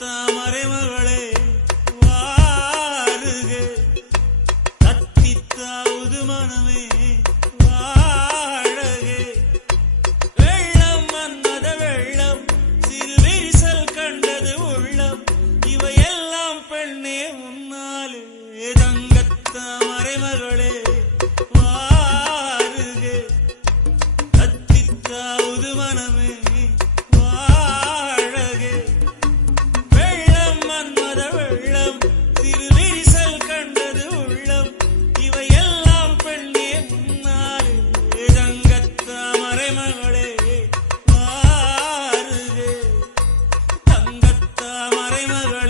மறைமகளே வாருக கத்தித்தாவது மனமே வாழக வெள்ளம் மன்மத வெள்ளம் சிறு விரிசல் கண்டது உள்ளம் இவையெல்லாம் பெண்ணே உன்னாலே தங்கத்தா மறைமகளே வாருக கத்தித்தாவது மனமே மகளே வாருக தங்கத்தா மறைமகளே